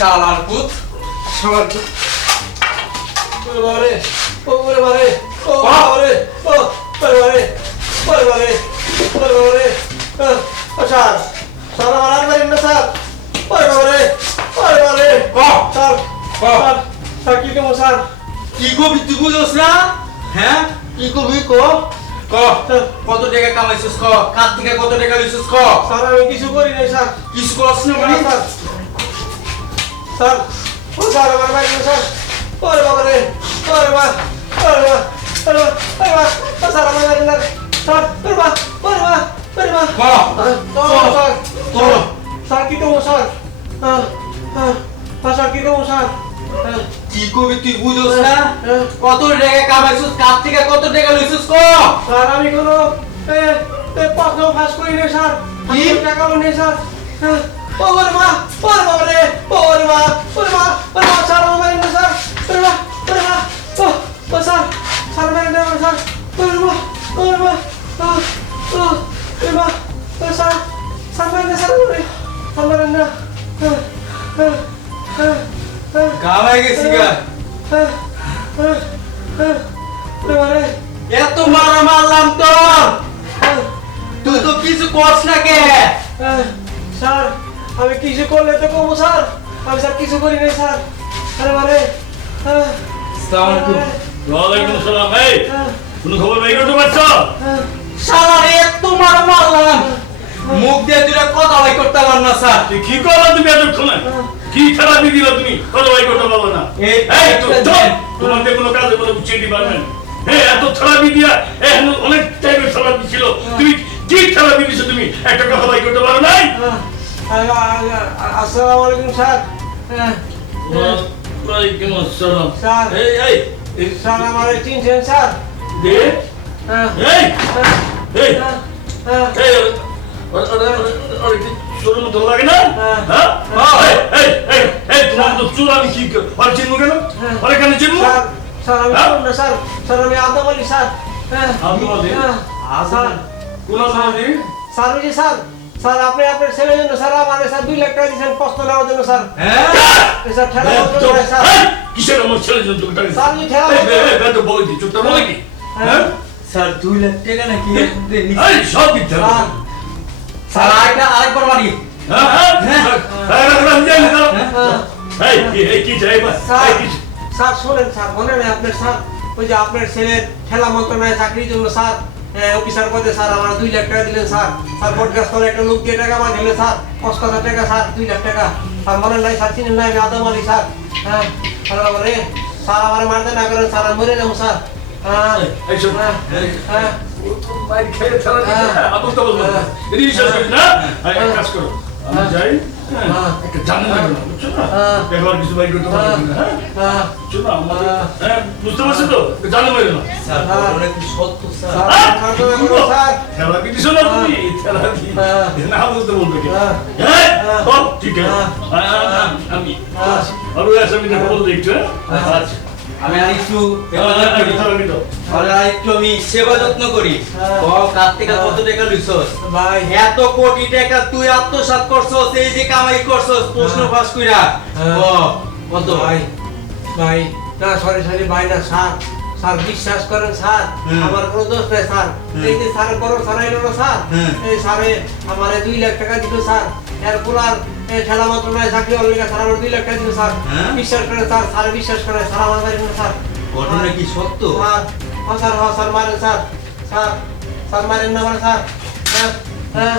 শালার পুত। শালার পুত। ওরে বাবারে ও ওরে বাবারে ও বাবারে ও ওরে বাবারে ওরে বাবারে ওরে বাবারে ও স্যার স্যার আমার আর পারেন না স্যার। ওরে বাবারে ওরে বাবারে। ক স্যার। স্যার স্যার কি করব স্যার? কি কবি তুই বুঝোস না? হ্যাঁ? কি করবি কো ক কত টাকা কামাইছিস ক? কার থেকে কত টাকা লইছিস ক? স্যার আমি কিছু করি নাই স্যার। কিছু করছ না, মানে? স্যার। স্যার। ও স্যার আমার বাড়ি স্যার? ওরে বাবা রে ওরে মা ওরে মা ওরে মা ওরে মা ও স্যার আমার বাড়ি না স্যার ওরে মা ওরে মা ওরে মা। স্যার। স্যার কি দেবো স্যার? হ্যাঁ হ্যাঁ হ্যাঁ, স্যার কি দেবো স্যার? হ্যাঁ কি কবি তুই বুঝোস না? হ্যাঁ কত টাকা কামাইছিস কার থেকে কত টাকা লইছিস ক? স্যার আমি কোনো এ এ পত্র ফাঁস করি না স্যার। কি? টাকা নেই স্যার। হ্যাঁ, ওরে মা ওরে বাবা রে ওরে মা ওরে মা ওরে মা স্যার আমার না স্যার ওরে মা ওরে মা ও ও স্যার স্যার বাড়ি না স্যার ওরে মা ওরে মা ও ও ওরে মা ও স্যার স্যার বাড়ি স্যার ওরে স্যার বাড়ি না হ্যাঁ, হ্যাঁ, হ্যাঁ, হ্যাঁ, গেছি গা। হ্যাঁ, হ্যাঁ, হ্যাঁ, ওরে মা রে। এত মারা মারলাম তো হ্যাঁ, তুই তো কিছু করছ না কে? আহ, স্যার আমি কিছু করলে তো কমো স্যার? আমি স্যার কিছু করি নাই স্যার। আরে মানে ওয়ালাইকুম আসসালাম। এই আহ, কোনো খবর নাই করতে পারছ? আহ, শালার এত মারা মারলাম। মুখ দিয়ে কথা বাই করতে পার না স্যার। তুই কি করলা তুমি এতক্ষণে? কি খারাপি দিল তুমি? কত ভাই করতে পারব না। এই- তোমাদের কোনো কাজে হ্যাঁ এত থেরাপি দিয়া এখন অনেক টাইপের থেরাপি ছিল। তুমি কি থেরাপি দিছো তুমি? একটা কথা ভাই করতে পারো নাই? আসসালামু আলাইকুম স্যার। আহ, ওয়ালাইকুম আসসালাম। স্যার। এই এই। স্যার আমার চিনছেন স্যার। দে আহ, এই। আহ, এই। এই ছোট মতো লাগে না? হ্যাঁ। হ্যাঁ? এই এই এই এই তোমার তো চুল আমি কি আর চিনবো কেন? হ্যাঁ। আর কেন চিনবো? স্যার স্যার আমি হ্যাঁ? না, স্যার। স্যার আমি আদম আলী স্যার। আহ, আদম আলী? আহ, কোন আছে স্যার স্যার স্যার আপনি আপনার ছেলের জন্য স্যার আমার স্যার দুই লাখ টাকা দিয়েছেন কষ্ট নেওয়ার জন্য স্যার হ্যাঁ স্যার ঠেলা স্যার কিসের আমার ছেলে জন্য টাকা স্যার এই ঠেলা বন্ধ করে- তো বলে দি চুপটা বলে কি হ্যাঁ স্যার দুই লাখ টাকা নাকি এই সব মিথ্যা স্যার স্যার আরেকটা আরেকবার মারি হ্যাঁ হ্যাঁ হ্যাঁ। হ্যাঁ আমি হ্যাঁ। এই কি এই কি স্যার স্যার শোনেন স্যার মনে নেই আপনার স্যার ওই যে আপনার ছেলের ঠেলা মন্ত্রণালয়ে চাকরির জন্য স্যার অফিসার পদে স্যার আমার দুই লাখ টাকা দিলেন স্যার স্যার বটগাছতলে একটা লোক দিয়ে টাকা পাঠিয়েছে স্যার পাঁচ হাজার টাকা স্যার দুই লাখ টাকা স্যার মনে নাই স্যার চিনেন নাই আমি আদম আলী স্যার হ্যাঁ আরে বাবা রে স্যার আমার মারতে না করেন স্যার আমি মরে যাব স্যার হ্যাঁ হ্যাঁ হ্যাঁ মাইর খেয়ে দিচ্ছে হ্যাঁ। আবল তাবল বলবে হ্যাঁ। এটি বিশ্বাস করিস না এক কাজ করো আমি হ্যাঁ। যাই হ্যাঁ, হ্যাঁ। একটা জানা বুঝছ না? হ্যাঁ। কিছু বাইর করতে পারবে না হ্যাঁ? হ্যাঁ। বুঝছ না? আমাদের বুঝতে পারছ তো? জানা লাগবে না স্যার। সত্য sir. Sir? Sir, sir, sir, sir. Therapy দিছো না তুমি? হ্যাঁ। না বলতে বলবে কি? হ্যাঁ। সব ঠিক আছে। আমি আর আরও আসামি দেখো বলতে একটু হ্যাঁ। আচ্ছা। আমি আর একটু একটু আমি সেবা যত্ন করি। হ্যাঁ। কার থেকে কত টাকা লইছস? ভাই। এত কোটি টাকা তুই আত্মসাৎ করছস এই যে কামাই করছস প্রশ্ন হ্যাঁ। ফাঁস কইরা। হ্যাঁ। কত? ভাই ভাই না সরি সরি ভাই না স্যার। স্যার বিশ্বাস করেন স্যার? আমার কোনো দোষ নেই স্যার। এই যে স্যারের বড় স্যার এলো না স্যার। এই স্যারে আমার দুই লাখ টাকা দিল স্যার। এরপর আর ঠেলা মাত্র নয় চাকরি হল স্যার আমার দুই লাখ টাকা দিল স্যার। হ্যাঁ? বিশ্বাস করেন স্যার স্যার বিশ্বাস করেন স্যার আমার বাড়ি স্যার। ঘটনা কি সত্য? স্যার হ্যাঁ স্যার হ্যাঁ স্যার মারেন স্যার। স্যার স্যার মারেন না মানে স্যার। হ্যাঁ হ্যাঁ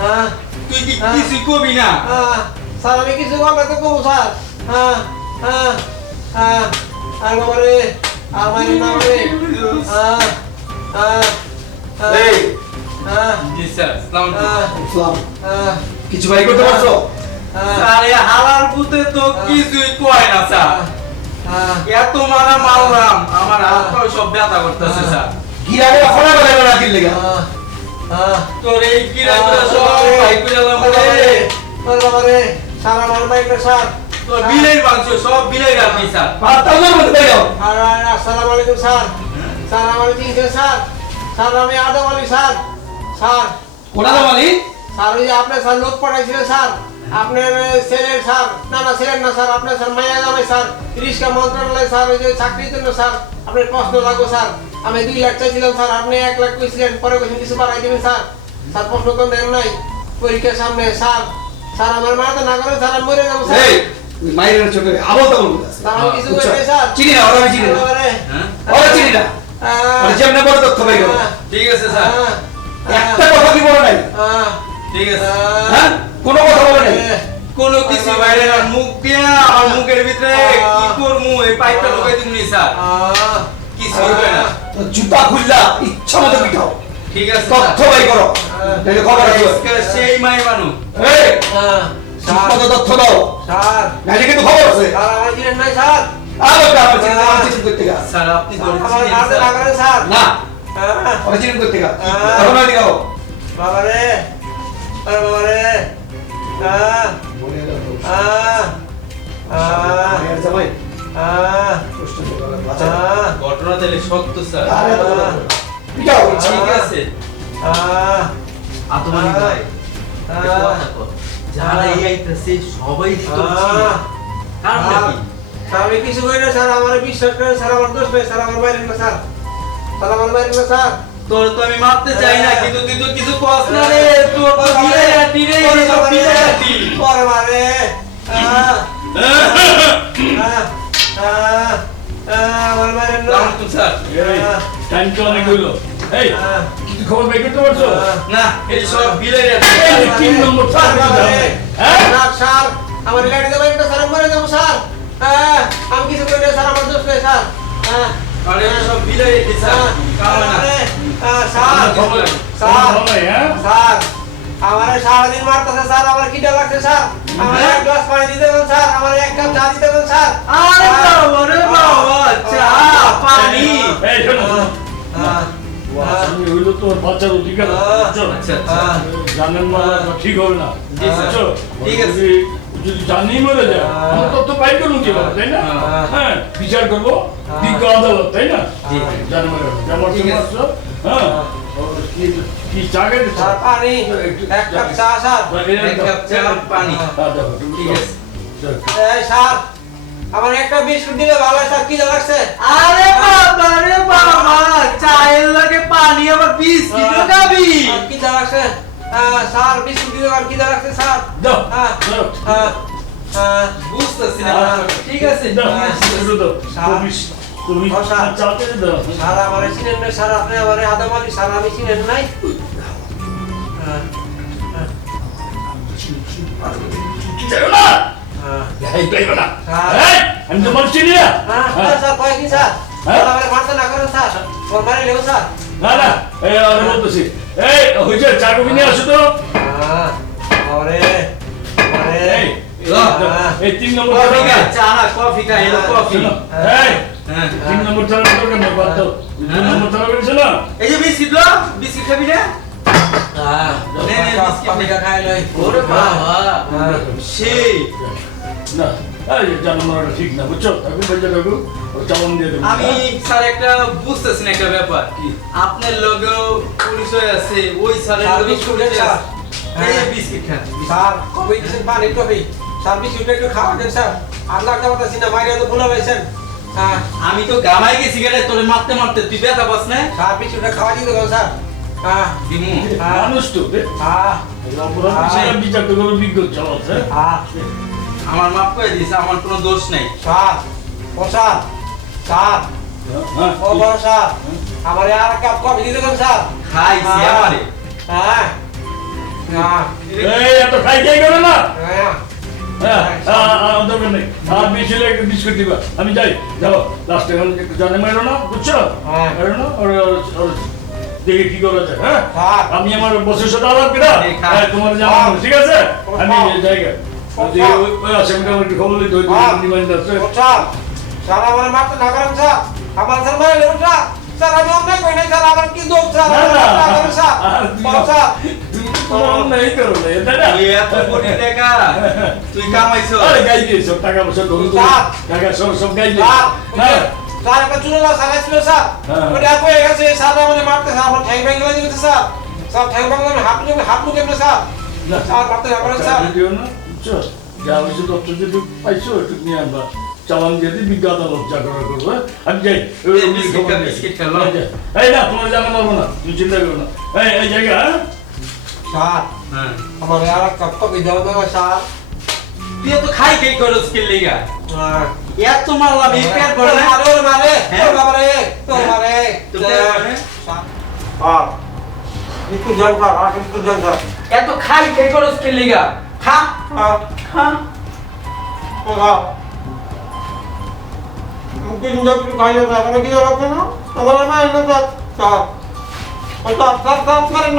হ্যাঁ তুই কি। কিছু কবি না? হ্যাঁ স্যার আমি কিছু বললে তো কমু স্যার। হ্যাঁ হ্যাঁ হ্যাঁ। আর বাবা রে আর মায়ের নাম রে। হ্যাঁ হ্যাঁ হ্যাঁ হ্যাঁ। জি স্যার আসসালামু আলাইকুম। হ্যাঁ কিছু বাই করতে পারছ? হ্যাঁ স্যার হালার পুতে তো কিছুই কয় না স্যার। হ্যাঁ। এত মারা মারলাম আমার হাত পা সব ব্যথা করতেছে স্যার। গিরাবে ফোনা করে না দিল লেগা। হ্যাঁ হ্যাঁ। তোর এই কিরা সব ভাই কইলাম রে রে বাবা রে স্যার আমার স্যার। তোর বিলের মাংস সব বিলের রাখবি স্যার। পারতাম না বলতে পারো আর আর আসসালামু আলাইকুম স্যার। স্যার আমার চিনছেন স্যার স্যার আমি আদম আলী স্যার। স্যার। কোনা দাম আলী? স্যার ওই যে আপনার স্যার লোক পাঠাইছিলেন স্যার। আপনার ছেলের স্যার না না ছেলের না স্যার আপনার স্যার মায়া জামাই স্যার। রিক্সা মন্ত্রণালয় স্যার ওই যে চাকরির জন্য স্যার আপনার প্রশ্ন লাগবো স্যার। আমি দুই লাখ চাইছিলাম স্যার আপনি এক লাখ কইছিলেন পরে কইছেন কিছু বাড়াই দেবেন স্যার। স্যার প্রশ্ন তো দেন নাই। পরীক্ষার সামনে স্যার স্যার আমার মা তো না করে স্যার আমি মরে যাব স্যার। এই মায়ের চোখে আবল তাবল স্যার আমি কিছু করি স্যার। চিনি না ওরা আমি চিনি না। হ্যাঁ? ওরা চিনি না। ওরা যেমন বড় তথ্য পাই গেল। ঠিক আছে স্যার। একটা কথা কি বলে নাই? ঠিক আছে। হ্যাঁ? কোনো কথা বলে নাই? কোনো কিছু বাইরে না। মুখ দিয়া আমার মুখের ভিতরে কি করমু এই পাইপটা ঢুকাই দিমনি স্যার। কিছু হবে না। তো জুতা খুললা ইচ্ছা মতো পিঠাও ঠিক আছে তথ্য বাই করো। নাহলে খবর আছে। সেই মাই মানু এই স্যার, মতো তথ্য দাও। স্যার, নাহলে কিন্তু খবর আছে। স্যার, আমার নাই, স্যার? আবার আমার আমার করতে গা স্যার আপনি স্যার, আমার? না আহ, ওরা চিনি করতে গা আহ। এখন না দিগাও বাবা রে, আরে বাবা করে ঘটনা তাহলে সত্য স্যার। ঠিক আছে। ভাই কর। যারা এই আইতাছে সবাই আমি কিছু করি না স্যার। আমার বিশ্বাস করেন স্যার আমার দোষ নেই স্যার আমার বাইরে না স্যার। স্যার আমার বাইরে না স্যার। তোর তো আমি মারতে চাই না কিন্তু তুই তো কিছু কস না রে তোর তো বাবারে, রাতি রে আমার না রাম তো স্যার এই টাইম তো অনেক এই কিছু খবর বের করতে পারছ? না এই সব বিলে রাতি। এই যে তিন নম্বর স্যার, চাকরি হ্যাঁ? স্যার, স্যার, আমার গাড়ি দেবেন একটা স্যার মরে স্যার। আমি কিছু করি না স্যার আমার দোষ নেই স্যার। আহ, আরে সব বিলে রাতি স্যার। কারণ স্যার। আমার হ্যাঁ? সারাদিন মারতেছে স্যার। আমার খিদে লাগছে স্যার। আমার এক গ্লাস পানি দিতে দেবেন স্যার। আমার এক কাপ চা দিতে দেবেন স্যার। আরে বাবা রে বাবা চা পানি। এই শোনো। শোনো। আহ, আমি হইল তোর বাচ্চার অধিকার আহ, বুঝছ? আচ্ছা আচ্ছা। আহ, জানেন না ঠিক হবে না। জি, স্যার। বুঝছ? ঠিক আছে। যদি- যদি জানি মরে যায় আহ। তো তো পাই করব কি তাই না? হ্যাঁ বিচার করব। বিজ্ঞ আদালত তাই না? জানি মরে হ্যাঁ কি- চা খেতে? পানি এক কাপ চা স্যার এক কাপ চা পানি হ্যাঁ, দেখো, তুমি ঠিক আছে এই স্যার আমার একটা বিস্কুট দিলে ভালো স্যার কি লাগছে আরে বাবা রে বাবা চায়ের লাগে পানি আবার খাবি কি লাগছে স্যার বিস্কুট দিলে আর কি লাগছে স্যার দাও, আহ, দাও। আহ, আহ, বুঝতেছি না ঠিক আছে দাও, তুমি-। চাতে দাও। স্যার আমার চিনেন নাই স্যার আপনি আমার আদম আলী স্যার আমি চিনেন নাই না? না। স্যার। এই, আমি তো বলছি না হ্যাঁ, হ্যাঁ। স্যার, কয় কি, স্যার? হ্যাঁ? মারতে না করেন, স্যার। ওর মারে লেবো, স্যার। না না এই আমি বলতেছি এই হইছে চা কফি নিয়ে আসো তো। এই তিন নম্বর চা না কফি খা এলো কফি এই হ্যাঁ। তিন নম্বর চালাবে দরকার নেই বাদ দাও। তিন নম্বর চালাবে শোনো এই যে বিস্কিট লো। বিস্কিট খাবি না? হ্যাঁ। আমি স্যার একটা বুঝতেছি না একটা ব্যাপার। আপনার লগেও পরিচয় আছে ওই স্যারের স্যার, বিস্কুট খান। কফি দিছেন, পানি, টফি। স্যার, একটু খাওয়া দেন, স্যার। আর লাগতে পারতেছি না, মাইরে তো ভুলে গেছেন। আমি তো গামাই গেছি গেলে তোরে মারতে মারতে। তুই ব্যথা পাস না? স্যার, বিস্কুটটা খাওয়া দিতে গেল, স্যার। আহ, দিমু। মানুষ তো আহ, এই অপরাধ বিষয়ে বিচার তো কোনো বিজ্ঞ চালাচ্ছে আহ, আমার মাফ করে দিস আমার কোনো দোষ নাই। স্যার, ও স্যার, স্যার, ও বড় স্যার, আমার আর কাপ কফি দিতে গেল, স্যার। খাইছি আমারে। এই এত খাই খাই করে না? হ্যাঁ। আমি যাই যাব লাস্টে জানে মারো না বুঝছ হ্যাঁ। না ওর দেখে কি করা যায় হ্যাঁ হ্যাঁ। আমি আমার বসের সাথে আলাপ কিনা। হ্যাঁ তোমার জানাব হ্যাঁ। ঠিক আছে আমি হ্যাঁ। জায়গা হ্যাঁ। ওই আসামিটা আমার একটু খবর দিতে হইতো হ্যাঁ। রিমাইন্ড আছে ও স্যার, স্যার, আমার মারতে না করেন, স্যার। আমার স্যার মারে স্যার। আমি অন্যায় করি নাই, স্যার, আমার কি দোষ, স্যার? স্যার। তুই- স্যার, কামাইছো আরে গাই দিয়েছ টাকা পয়সা ধরুন স্যার। টাকা সব সব গাই স্যার, হ্যাঁ স্যার, একটা চুলোলা সারাইছিল, স্যার। হ্যাঁ। ওটা এক হয়ে গেছে, স্যার আমাকে মারতে, স্যার, আমার ঠ্যাং ভেঙে গেছে, স্যার। স্যার, ঠ্যাং স্যার? Sir, sir. তথ্য যদি পাইছো একটু নিয়ে আনবা দিয়ে? আমি যাই না তোমার জানা পারব না তুমি চিন্তা করো না এই জায়গা হ্যাঁ স্যার হ্যাঁ। আমার আর একটা কপি দাও দাও স্যার তুই তো খাই খাই করস কে লিগা? হ্যাঁ। এত মারলাম এই পেট বড় মারে ওরে মারে হ্যাঁ? ওরে তোর মারে। তোর মারে? স্যার একটু জান স্যার আর একটু জান স্যার এত খাই খাই করস কে লিগা? খা। হ্যাঁ খা। হ্যাঁ মুখে খাই না স্যার কি রাখবে না? আমার মায়ের না স্যার স্যার ওই স্যার স্যার স্যার মারেন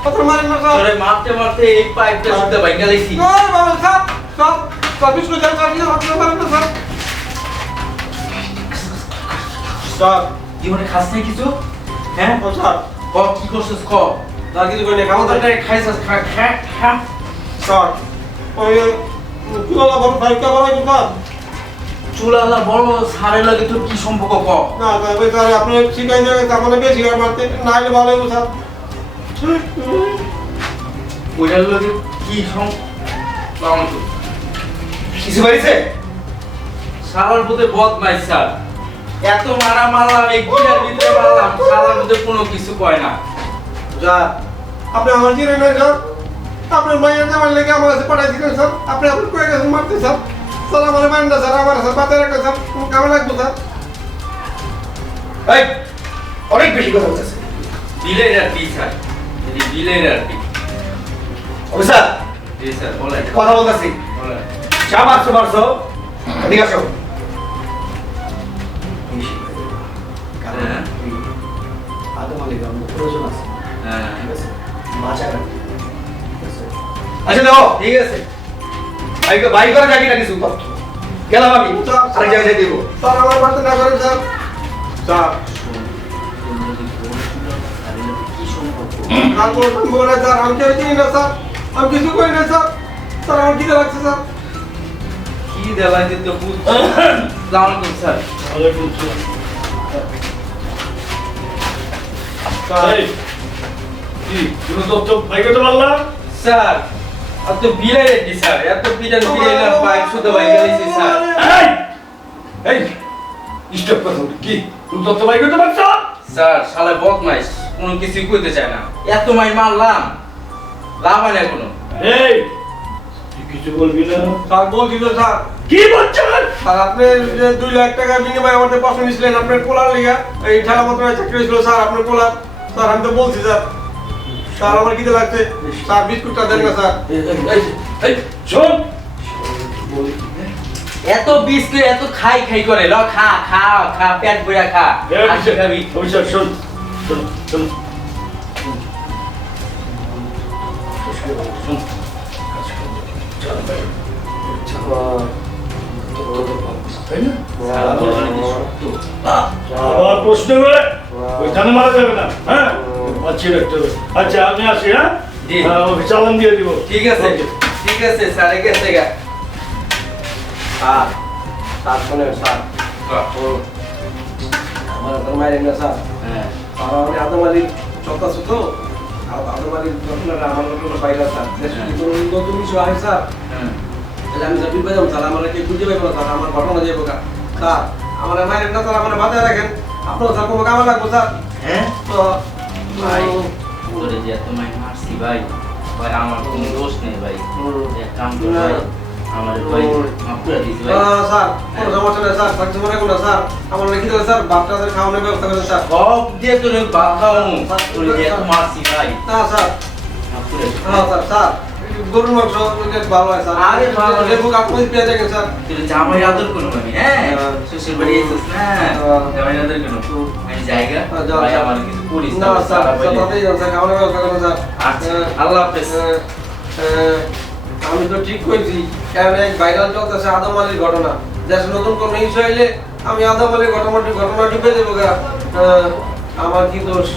না স্যার স্যার কত মারেন না স্যার তোরে মারতে মারতে এই পাইপটা শুদ্ধ ভাঙ্গা লাইছি স্যার বাবা স্যার স্যার স্যার বিষ্ণু জান স্যার কি রাখতে পারেন না স্যার স্যার জীবনে খাস নাই কিছু? হ্যাঁ? ও স্যার। ক কি করছিস ক? স্যার কিছু করে স্যার আমাদের খাইছিস খা খা খা। স্যার ওই বলা বড় ফাইলটা বড় কি স্যার চুলালা বড় সারে লাগে তোর কি সম্পর্ক ক? না স্যার ওই আপনি শিখাই দেবেন আমাদের বেশি আর মারতে না হলে ভালো হইব স্যার। ওইটার কি বাবা তো। কিছু বাড়িছে সারার মধ্যে বদ নাই স্যার। এত মারা মারলাম এক দিনের ভিতরে মারলাম সারার মধ্যে কোনো কিছু কয় না। স্যার আপনি আমার চিনে নেন স্যার। আপনার মায়ের জামার লেগে আমার কাছে পাঠাই দিলেন স্যার। আপনি আপনি কয়ে গেছেন মারতে স্যার? স্যার আমার মায়ের না স্যার আমার স্যার বাচ্চা রাখবেন স্যার। কেমন লাগবে স্যার? এই অনেক বেশি কথা বলতেছে। বিলের আর কি স্যার। এটি বিলের আর কি। অফিসার? জি স্যার বলেন। কথা বলতেছি। বলেন। চা মারছো মারছো এদিকে আসো। হ্যাঁ। আদম আলী গ্রাম প্রয়োজন আছে। হ্যাঁ। ঠিক আছে? বাঁচায় রাখতে আচ্ছা দেখো। ঠিক আছে। বাইক বাইক করে যাবি না কিছু তথ্য গেলাম আমি। আরেক জায়গায় দিব স্যার আমার মারতে না করেন স্যার। স্যার সম্পর্ক আর কোনো স্যার আমি কেউ চিনি না স্যার। আমি কিছু করি না স্যার। স্যার আমার খিদে লাগছে স্যার। কি দেওয়া যেত সালাম আলাইকুম স্যার। ওয়ালাইকুম আসসালাম। কি তুমি পারলা স্যার রেডি স্যার। এত পাইপ শুধু স্যার। এই! এই! স্টপ কথা কি? তুমি স্যার শালা বদমাইশ কোনো কিছু কইতে চায় না এত মাই মারলাম লাভ হয় না কোনো এই তুই কিছু বলবি না স্যার বলছি তো স্যার কি বলছো স্যার আপনি যে দুই লাখ টাকা বিনিময়ে আমাদের পছন্দ নিয়েছিলেন আপনার কোলার লিগা এই ঠেলা মতো চাকরি হয়েছিল স্যার আপনার কোলার স্যার আমি তো বলছি স্যার স্যার আমার খিদে লাগছে স্যার বিস্কুটটা দেন না স্যার এই, এই, এত বিস্কুট এত খাই খাই করে। ল খা খা খা পেট ভরা খা। খাবি শোন শোন শোন। প্রশ্ন করে? ওইখানে মারা যাবে না হ্যাঁ? আচ্ছা আচ্ছা আমি আসি হ্যাঁ। হ্যাঁ, চালান দিয়ে দিব। ঠিক আছে ঠিক আছে স্যার গেছে গা স্যার স্যার শোনেন স্যার আমার আপনার মায়ের না হ্যাঁ। আর আমি আদম আলীর চক্কা ছোট আর আদম আলীর ঘটনাটা আমার কোনো স্যার কি কোনো নতুন কিছু হয় স্যার হ্যাঁ। তাহলে আমি স্যার বিপদ স্যার আমার কি খুঁজে পাইব না স্যার আমার ঘটনা যাইব কা স্যার আমার মায়ের না স্যার আমার মাথায় রাখেন। আপনার স্যার কোনো কামে লাগবো স্যার হ্যাঁ? তো ভাই তোরে যে এত মারছি ভাই ভাই আমার কোনো দোষ নেই ভাই। এক কাম কর স্যার কোনো সমস্যা নেই স্যার মনে স্যার। আমার স্যার বাচ্চাদের খাওয়ানোর ব্যবস্থা করেন স্যার। সব দিয়ে তোরে যে ভাই। না স্যার। মাফ করে দিস হ্যাঁ স্যার স্যার। গরুর মাংস ভালো হয় স্যার। আরে ভালো। লেবু কাকুই পেয়ে স্যার। জামাই আদর করো আমি হ্যাঁ। শ্বশুর বাড়ি এসেছিস না। জামাই আদর করো আমি জায়গা। ভাই। আমার কিছু করিস না স্যার তাতেই খাওয়ানোর ব্যবস্থা করেন স্যার। আচ্ছা। আল্লাহ হাফেজ। আমি তো ঠিক কইছি কারণ এক ভাইরাল চলতেছে আদম আলীর ঘটনা? দেশ নতুন কোনো ইস্যু হইলে আমি আদম আলীর ঘটনাটি ঘটনা টিপে দেবো গা। আমার কি দোষ?